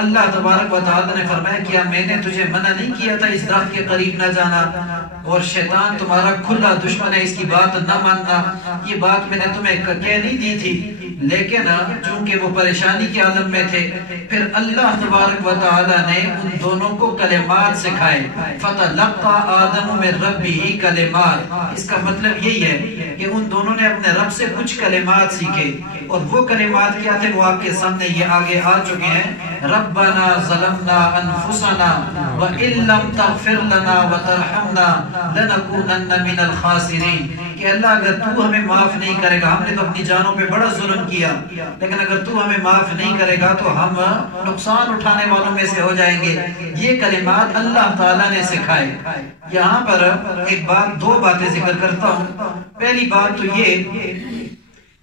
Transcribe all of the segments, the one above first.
اللہ تبارک و تعالیٰ نے فرمایا کیا میں نے تجھے منع نہیں کیا تھا اس درخت کے قریب نہ جانا؟ اور شیطان تمہارا کھلا دشمن ہے، اس کی بات نہ ماننا، یہ بات میں نے تمہیں کہہ نہیں دی تھی؟ لیکن چونکہ وہ پریشانی کے عالم میں تھے، پھر اللہ تبارک و تعالیٰ نے ان دونوں کو کلمات سکھائے۔ فَتَلَقَّى آدَمُ مِن رَبِّهِ کلمات، اس کا مطلب یہی ہے کہ ان دونوں نے اپنے رب سے کچھ کلمات سیکھے، اور وہ کلمات کیا تھے وہ آپ کے سامنے یہ آگے آ چکے ہیں۔ ربنا ظلمنا انفسنا وَإِن لَّمْ تَغْفِرْ لَنَا وَتَرْحَمْنَا لَنَكُونَنَّ مِنَ الْخَاسِرِينَ، کہ اللہ اگر تو ہمیں معاف نہیں کرے گا، ہم نے تو اپنی جانوں پہ بڑا ظلم کیا، لیکن اگر تو ہمیں معاف نہیں کرے گا تو ہم نقصان اٹھانے والوں میں سے ہو جائیں گے۔ یہ کلمات اللہ تعالیٰ نے سکھائے۔ یہاں پر ایک بات، دو باتیں ذکر کرتا ہوں۔ پہلی بات تو یہ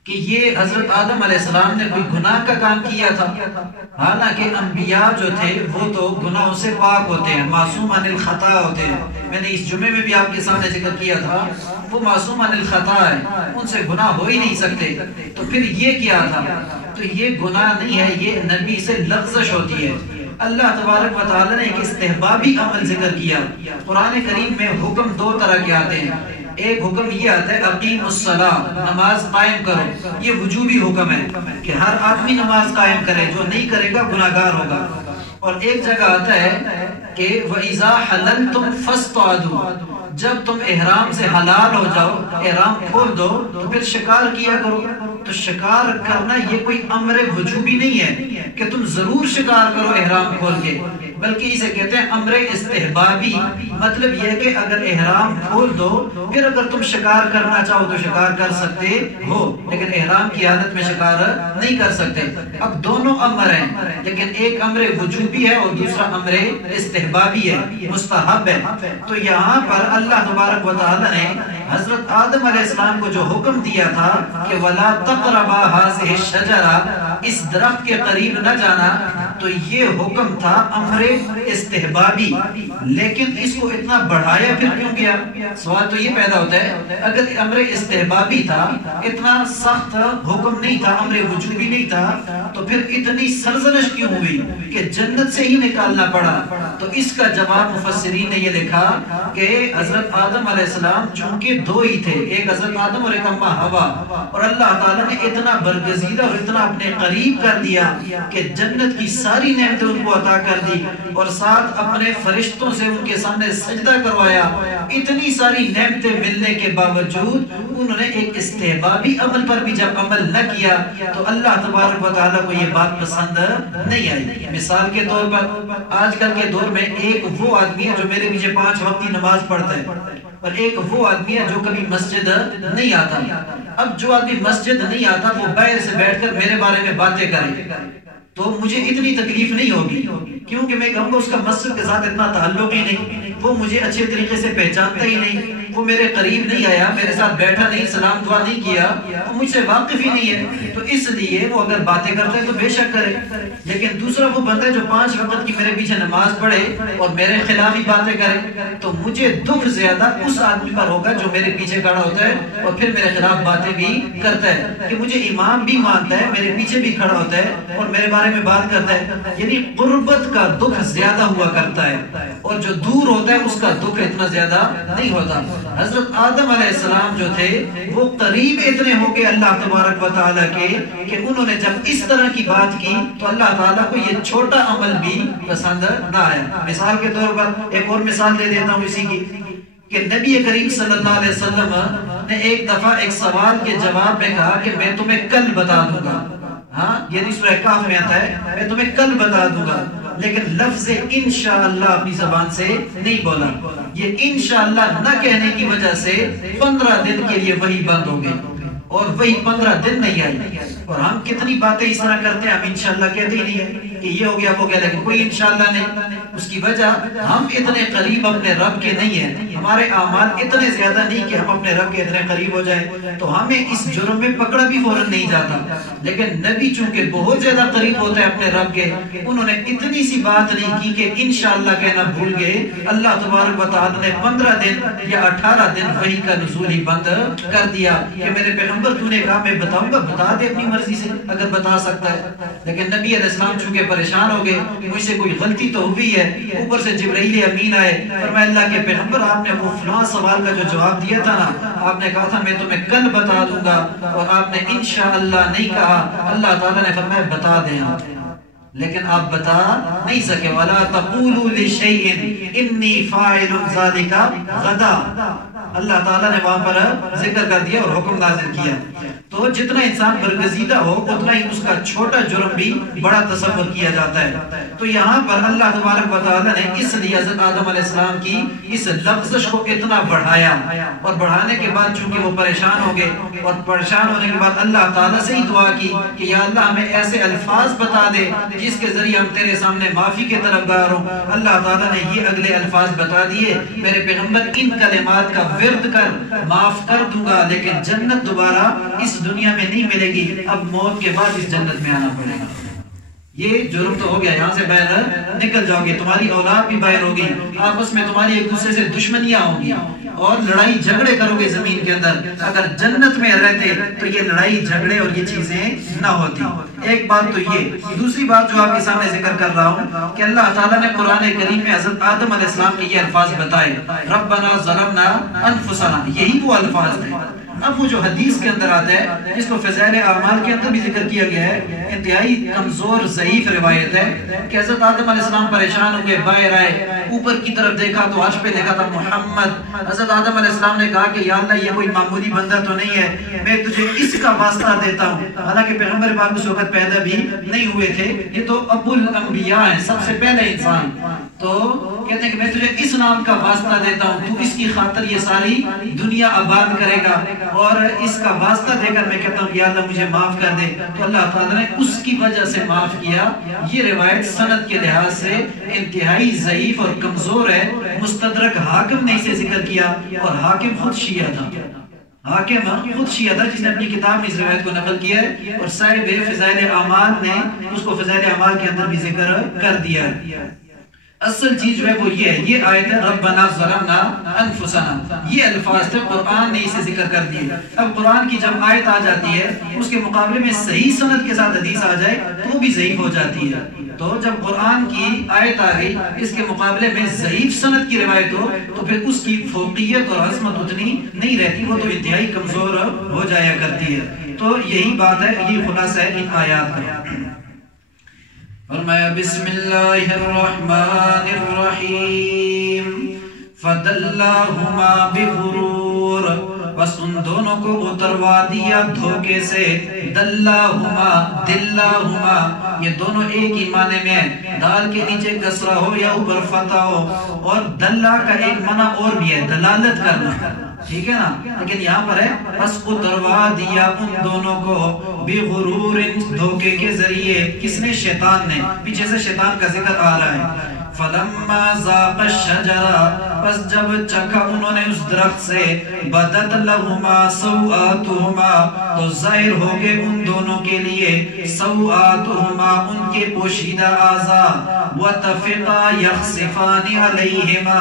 کہ یہ حضرت آدم علیہ السلام نے کوئی گناہ کا کام کیا تھا، حالانکہ انبیاء جو تھے وہ تو گناہوں سے پاک ہوتے ہیں، معصوم عن الخطا ہوتے ہیں۔ میں نے اس جمعے میں بھی آپ کے سامنے ذکر کیا تھا، وہ معصوم عن الخطا ہے، ان سے گناہ ہو ہی نہیں سکتے۔ تو پھر یہ کیا تھا؟ تو یہ گناہ نہیں ہے، یہ نبی سے لغزش ہوتی ہے۔ اللہ تبارک و تعالی نے ایک استحبابی عمل ذکر کیا۔ قرآن کریم میں حکم دو طرح کے آتے ہیں۔ ایک حکم یہ آتا ہے اقیم الصلاۃ، نماز قائم کرو، یہ وجوبی حکم ہے کہ ہر آدمی نماز قائم کرے، جو نہیں کرے گا گناہ گار ہوگا۔ اور ایک جگہ آتا ہے کہ وَإِذَا حَلَلْتُمْ فَاصْطَادُوا، جب تم احرام سے حلال ہو جاؤ، احرام کھول دو تو پھر شکار کیا کرو۔ تو شکار کرنا یہ کوئی امر وجوبی نہیں ہے کہ تم ضرور شکار کرو احرام کھول کے، بلکہ اسے کہتے ہیں امر استحبابی۔ مطلب یہ کہ اگر احرام کھول دو پھر اگر تم شکار کرنا چاہو تو شکار کر سکتے ہو، لیکن احرام کی حالت میں شکار نہیں کر سکتے۔ اب دونوں امر ہیں، لیکن ایک امر وجوبی ہے اور دوسرا امر استحبابی ہے، مستحب ہے۔ تو یہاں پر اللہ تبارک و تعالی نے حضرت آدم علیہ السلام کو جو حکم دیا تھا کہ وَلَا تَقْرَبَا هَٰذِهِ الشَّجَرَةَ، اس درخت کے قریب نہ جانا، تو یہ حکم تھا امر استحبابی، لیکن اس کو اتنا بڑھایا پھر کیوں گیا؟ سوال تو یہ پیدا ہوتا ہے، اگر امر استحبابی تھا، اتنا سخت حکم نہیں تھا، امر وجوبی نہیں تھا، تو پھر اتنی سرزنش کیوں ہوئی کہ جنت سے ہی نکالنا پڑا؟ تو اس کا جواب مفسرین نے یہ لکھا کہ حضرت آدم علیہ السلام چونکہ دو ہی تھے، ایک حضرت آدم اور ایک اماں حوا، اور اللہ تعالیٰ نے اتنا برگزیدہ اور اتنا اپنے قریب کر دیا کہ جنت کی ساری نعمتیں ان کو عطا کر دی، اور ساتھ اپنے فرشتوں سے ان کے سامنے سجدہ کروایا۔ اتنی ساری نعمتیں ملنے کے باوجود انہوں نے ایک استحبابی عمل پر بھی جب عمل نہ کیا تو اللہ تبارک و تعالیٰ کو یہ بات پسند نہیں آئی۔ مثال کے طور پر آج کل کے دور میں ایک وہ آدمی ہے جو میرے پیچھے 5 وقت کی نماز پڑھتا ہے، اور ایک وہ آدمی ہے جو کبھی مسجد نہیں آتا۔ اب جو آدمی مسجد نہیں آتا وہ باہر سے بیٹھ کر میرے بارے میں باتیں کرے تو مجھے اتنی تکلیف نہیں ہوگی، کیونکہ میں کہوں گا اس کا مسجد کے ساتھ اتنا تعلق ہی نہیں، وہ مجھے اچھے طریقے سے پہچانتا ہی نہیں، وہ میرے قریب نہیں آیا، میرے ساتھ بیٹھا نہیں، سلام دعا نہیں کیا، وہ مجھ سے واقف ہی نہیں ہے، تو اس لیے وہ اگر باتیں کرتا ہے تو بے شک کرے۔ لیکن دوسرا وہ بندہ جو 5 وقت کی میرے پیچھے نماز پڑھے اور میرے خلاف ہی باتیں کرے، تو مجھے دکھ زیادہ اس آدمی پر ہوگا جو میرے پیچھے کھڑا ہوتا ہے اور پھر میرے خلاف باتیں بھی کرتا ہے، کہ مجھے امام بھی مانتا ہے، میرے پیچھے بھی کھڑا ہوتا ہے اور میرے بارے میں بات کرتا ہے، یعنی قربت کا دکھ زیادہ ہوا کرتا ہے، اور جو دور ہوتا ہے اس کا دکھ اتنا زیادہ نہیں ہوتا۔ حضرت آدم علیہ السلام جو تھے وہ قریب اتنے ہو گئے اللہ تبارک و تعالیٰ کے کہ انہوں نے جب اس طرح کی بات کی تو اللہ تعالیٰ کو یہ چھوٹا عمل بھی پسند نہ آیا۔ مثال کے طور پر ایک اور مثال دے دیتا ہوں اسی کی، کہ نبی کریم صلی اللہ علیہ وسلم نے ایک دفعہ ایک سوال کے جواب میں کہا کہ میں تمہیں کل بتا دوں گا، ہاں یعنی سورہ کہف میں آتا ہے میں تمہیں کل بتا دوں گا، لیکن لفظ انشاءاللہ اپنی زبان سے نہیں بولا۔ یہ انشاءاللہ نہ کہنے کی وجہ سے 15 دن کے لیے وحی بند ہو گئی، اور وہی 15 دن نہیں آئی۔ اور ہم کتنی باتیں اس طرح کرتے ہیں، ہم انشاءاللہ کہتے ہی نہیں ہیں کہ یہ ہو گیا وہ گیا، لیکن کوئی انشاءاللہ نہیں۔ اس کی وجہ ہم اتنے قریب اپنے رب کے نہیں ہیں، ہمارے اعمال اتنے زیادہ نہیں کہ ہم اپنے رب کے اتنے قریب ہو جائیں، تو ہمیں اس جرم میں پکڑا بھی فوراً نہیں جاتا۔ لیکن نبی چونکہ بہت زیادہ قریب ہوتا ہے اپنے رب کے، انہوں نے اتنی سی بات نہیں کی کہ انشاءاللہ کہنا بھول گئے۔ اللہ تبارک و تعالی نے 15 دن یا 18 دن وحی کا نزول ہی بند کر دیا کہ میرے پیغمبر تو نے کہا میں بتاؤں گا، بتا دے اپنی مرضی سے اگر بتا سکتا ہے۔ لیکن نبی علیہ السلام چونکہ پریشان ہو گئے، مجھ سے کوئی غلطی تو ہوئی ہے، اوپر سے جبرائیل امین آئے، فرمایا اللہ کے پیغمبر آپ نے وہ فلاں سوال کا جو جواب دیا تھا نا، آپ نے کہا تھا میں تمہیں کل بتا دوں گا، اور آپ نے انشاءاللہ نہیں کہا، اللہ تعالیٰ نے فرمایا بتا دیں آپ، لیکن آپ بتا نہیں سکے، وَلَا تَقُولُوا لِشَيْءٍ إِنِّي فَاعِلٌ ذَلِكَ غَدًا، اللہ تعالیٰ نے وہاں پر ذکر کر دیا اور حکم نازل کیا۔ تو جتنا انسان برگزیدہ ہو اتنا ہی اس کا چھوٹا جرم بھی بڑا تصور کیا جاتا ہے۔ تو یہاں پر اللہ تبارک و تعالیٰ نے اس لیے حضرت آدم علیہ السلام کی اس لفظش کو اتنا بڑھایا، اور بڑھانے کے بعد چونکہ وہ پریشان ہو گئے، اور پریشان ہونے کے بعد اللہ تعالیٰ سے ہی دعا کی کہ یا اللہ ہمیں ایسے الفاظ بتا دے جس کے ذریعے ہم تیرے سامنے معافی کے طلبگار ہوں۔ اللہ تعالیٰ نے یہ اگلے الفاظ بتا دیے، میرے پیغمبر ان کلمات کا ورد کر، معاف کر دوں گا، لیکن جنت دوبارہ اس دنیا میں نہیں ملے گی، اب موت کے بعد اس جنت میں آنا پڑے گا۔ یہ جرم تو ہو گیا، یہاں سے باہر نکل جاؤ گے، تمہاری اولاد بھی باہر ہوگی، آپس میں تمہاری ایک دوسرے سے دشمنیاں ہوں گی اور لڑائی جھگڑے کرو گے زمین کے اندر۔ اگر جنت میں رہتے تو یہ لڑائی جھگڑے اور یہ چیزیں نہ ہوتی۔ ایک بات تو یہ، دوسری بات جو آپ کے سامنے ذکر کر رہا ہوں کہ اللہ تعالیٰ نے قرآن کریم میں حضرت آدم علیہ السلام کے یہ الفاظ بتائے، ربنا ظلمنا انفسنا، یہی وہ الفاظ ہیں۔ اب وہ جو حدیث کے اندر آتا ہے، جس کو فضائل اعمال کے اندر بھی ذکر کیا گیا ہے، انتہائی کمزور ضعیف روایت ہے کہ حضرت آدم علیہ السلام پریشان ہوئے، باہر آئے، اوپر کی طرف دیکھا تو عرش پہ لکھا تھا محمد۔ حضرت آدم علیہ السلام نے کہا کہ یا اللہ یہ کوئی معمولی بندہ تو نہیں ہے، میں تجھے اس کا واسطہ دیتا ہوں، حالانکہ پیغمبر پاک اس وقت پیدا بھی نہیں ہوئے تھے، یہ تو ابو الانبیاء ہیں، سب سے پہلے انسان۔ تو کہتے ہیں کہ میں تجھے اس نام کا واسطہ دیتا ہوں، تو اس کی خاطر یہ ساری دنیا آباد کرے گا، اور اس کا واسطہ دے کر میں کہتا ہوں یا اللہ مجھے معاف کر دے، تو اللہ تعالیٰ نے اس کی وجہ سے معاف کیا۔ یہ روایت سند کے لحاظ سے انتہائی ضعیف اور کمزور ہے، مستدرک حاکم نے اسے ذکر کیا، اور حاکم خود شیعہ تھا، حاکم خود شیعہ تھا جس نے اپنی کتاب میں اس روایت کو نقل کیا ہے، اور صاحب فضائل اعمال نے اس کو فضائل اعمال کے اندر بھی ذکر کر دیا ہے۔ اصل چیز جو ہے وہ یہ ہے، یہ آیت ہے ربنا ظلمنا انفسنا، یہ الفاظ تھے، قرآن نے اسے ذکر کر دیے۔ اب قرآن کی جب آیت آ جاتی ہے اس کے مقابلے میں صحیح سند کے ساتھ حدیث آ جائے تو وہ بھی ضعیف ہو جاتی ہے۔ تو جب قرآن کی آیت آ گئی اس کے مقابلے میں ضعیف سند کی روایت ہو تو پھر اس کی فوقیت اور عظمت اتنی نہیں رہتی، وہ تو انتہائی کمزور ہو جایا کرتی ہے۔ تو یہی بات ہے، یہ خلاصہ ہے ان آیات کا۔ فرمایا بسم اللہ الرحمن الرحیم، فدلاہما بغرور، بس ان دونوں کو اتروا دیا دھوکے سے، دلاہما دلاہما، یہ دونوں ایک ہی معنی میں ہے، دال کے نیچے کسرہ ہو یا اوپر فتح ہو، اور دلہ کا ایک معنی اور بھی ہے، دلالت کرنا، ٹھیک ہے نا، لیکن یہاں پر ہے بس اتروا دیا ان دونوں کو بغرور، دھوکے کے ذریعے، کس نے؟ شیطان نے، پیچھے سے شیطان کا ذکر آ رہا ہے۔ فلما ذاق الشجرہ، پس جب چکھا انہوں نے اس درخت سے، بدت لہما سوآتہما، تو ظاہر ہو گئے ان دونوں کے لیے، سوآتہما ان کے پوشیدہ اعضاء، وطفقا یخصفان علیہما،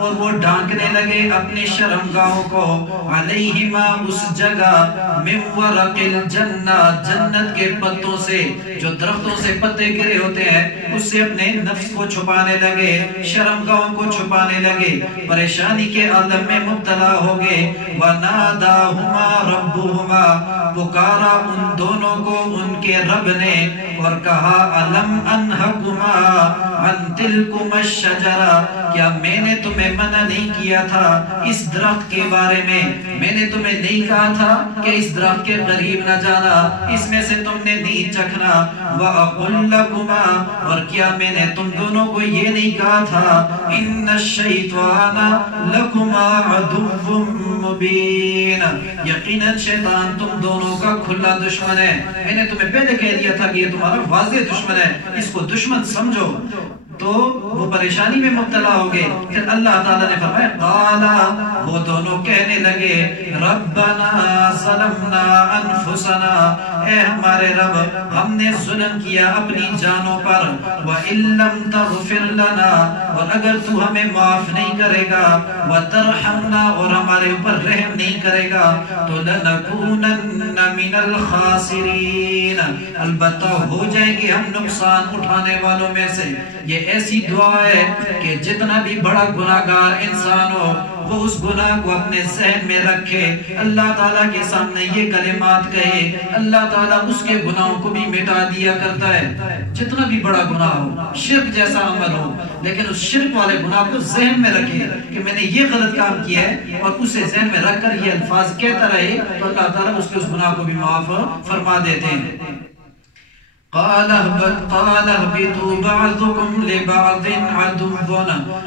اور وہ ڈھانکنے لگے اپنے شرمگاہوں کو، علیہما اس جگہ، من ورق الجنہ، جنت کے پتوں سے، جو درختوں سے پتے گرے ہوتے ہیں اس سے اپنے نفس کو چھپانے لگے، شرمگاہوں کو چھپانے لگے، پریشانی کے عالم میں مبتلا ہو گئے۔ وَنَادَاهُمَا رَبُّهُمَا، پکارا ان دونوں کو ان کے رب نے، اور کہا أَلَمْ أَنْهَكُمَا عَنْ تِلْكُمَا الشَّجَرَةِ، کیا میں نے تمہیں منع نہیں کیا تھا اس درخت کے بارے میں؟ میں نے تمہیں نہیں کہا تھا کہ اس درخت کے قریب نہ جانا، اس میں سے تم نے نہیں چکھنا؟ وَأَقُلْ لَكُمَا، اور کیا میں نے تم دونوں کو یہ نہیں کہا تھا إِنَّ الشَّيْطَانَ لَكُمَا عَدُوٌّ مُبِينٌ، یقیناً شیطان تم دونوں کا کھلا دشمن ہے۔ میں نے تمہیں پہلے کہہ دیا تھا کہ یہ تمہارا واضح دشمن ہے، اس کو دشمن سمجھو۔ تو وہ پریشانی میں مبتلا ہو گئے. پھر اللہ تعالیٰ نے فرمایا قالا، وہ دونوں کہنے لگے ربنا ظلمنا انفسنا، اے ہمارے رب ہم نے ظلم کیا اپنی جانوں پر، وَإِن لَّمْ تَغْفِرْ لَنَا، اور اگر تو ہمیں معاف نہیں کرے گا، وَتَرْحَمْنَا، اور ہمارے اوپر رحم نہیں کرے گا، تو لَنَكُونَنَّ مِنَ الْخَاسِرِينَ، البتہ ہو جائیں گے ہم نقصان اٹھانے والوں میں سے. یہ ایسی دعا ہے کہ جتنا بھی بڑا گناہگار انسان ہو وہ اس گناہ کو اپنے ذہن میں رکھے، اللہ تعالیٰ کے سامنے یہ کلمات کہے، اللہ تعالیٰ اس کے گناہوں کو بھی مٹا دیا کرتا ہے. جتنا بھی بڑا گناہ ہو، شرک جیسا عمل ہو، لیکن اس شرک والے گناہ کو ذہن میں رکھے کہ میں نے یہ غلط کام کیا ہے، اور اسے ذہن میں رکھ کر یہ الفاظ کہتا رہے تو اللہ تعالیٰ اس کے اس گناہ کو بھی معاف فرما دیتے ہیں. قال اهبطوا بعضكم لبعض عدو،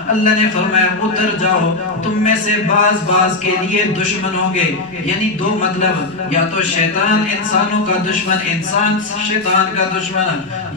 اللہ نے فرمایا اتر جاؤ، تم میں سے بعض کے لیے دشمن ہوں گے. یعنی دو مطلب، یا تو شیطان انسانوں کا دشمن، انسان شیطان کا دشمن،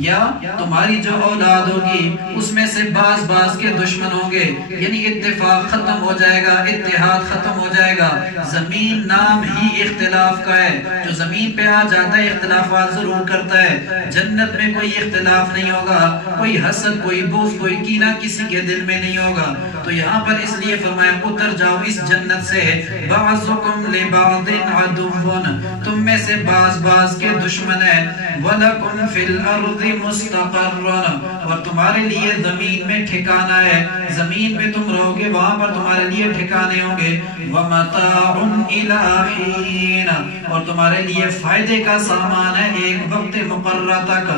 یا تمہاری جو اولاد ہوگی اس میں سے بعض کے دشمن ہوں گے. یعنی اتفاق ختم ہو جائے گا، اتحاد ختم ہو جائے گا. زمین نام ہی اختلاف کا ہے، جو زمین پہ آ جاتا ہے اختلافات ضرور کرتا ہے. جنت میں کوئی اختلاف نہیں ہوگا، کوئی حسد، کوئی بغض، کوئی کینہ کسی کے دل میں نہیں ہوگا. تو یہاں پر اس لیے فرمایا اتر جاؤ اس جنت سے، بعضکم لبعض عدو، تم میں سے بعض کے دشمن ہیں. وَلَكُمْ فِي الْأَرْضِ مُسْتَقَرٌ، اور تمہارے لیے زمین میں ٹھکانہ ہے، زمین پہ تم رہو گے، وہاں پر تمہارے لیے ٹھکانے ہوں گے. وَمَتَاعٌ إِلَىٰ حِينٍ، اور تمہارے لیے فائدے کا سامان ہے ایک وقت مقررہ تک،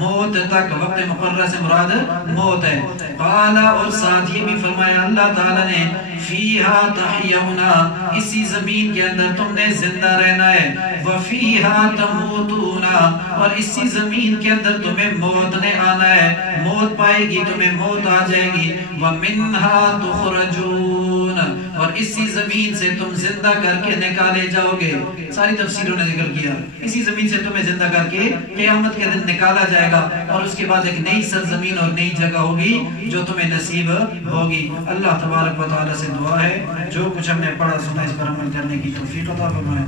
موت تک. وقت مقررہ سے مراد موت ہے. قال، اور ساتھ یہ بھی فرمایا اللہ تعالیٰ نے فیہا تحیونا، اسی زمین کے اندر تم نے زندہ رہنا ہے. وفیہا تموتونا، اور اسی زمین کے اندر تمہیں موت نے آنا ہے، موت پائے گی، تمہیں موت آ جائے گی. ومنہا تخرجون، اور اسی زمین سے تم زندہ کر کے نکالے جاؤ گے. ساری تفسیروں نے ذکر کیا اسی زمین سے تمہیں زندہ کر کے قیامت کے دن نکالا جائے گا، اور اس کے بعد ایک نئی سرزمین اور نئی جگہ ہوگی جو تمہیں نصیب ہوگی. اللہ تبارک و تعالی سے دعا ہے جو کچھ ہم نے پڑھا سنا اس پر عمل کرنے کی توفیق عطا فرمائے.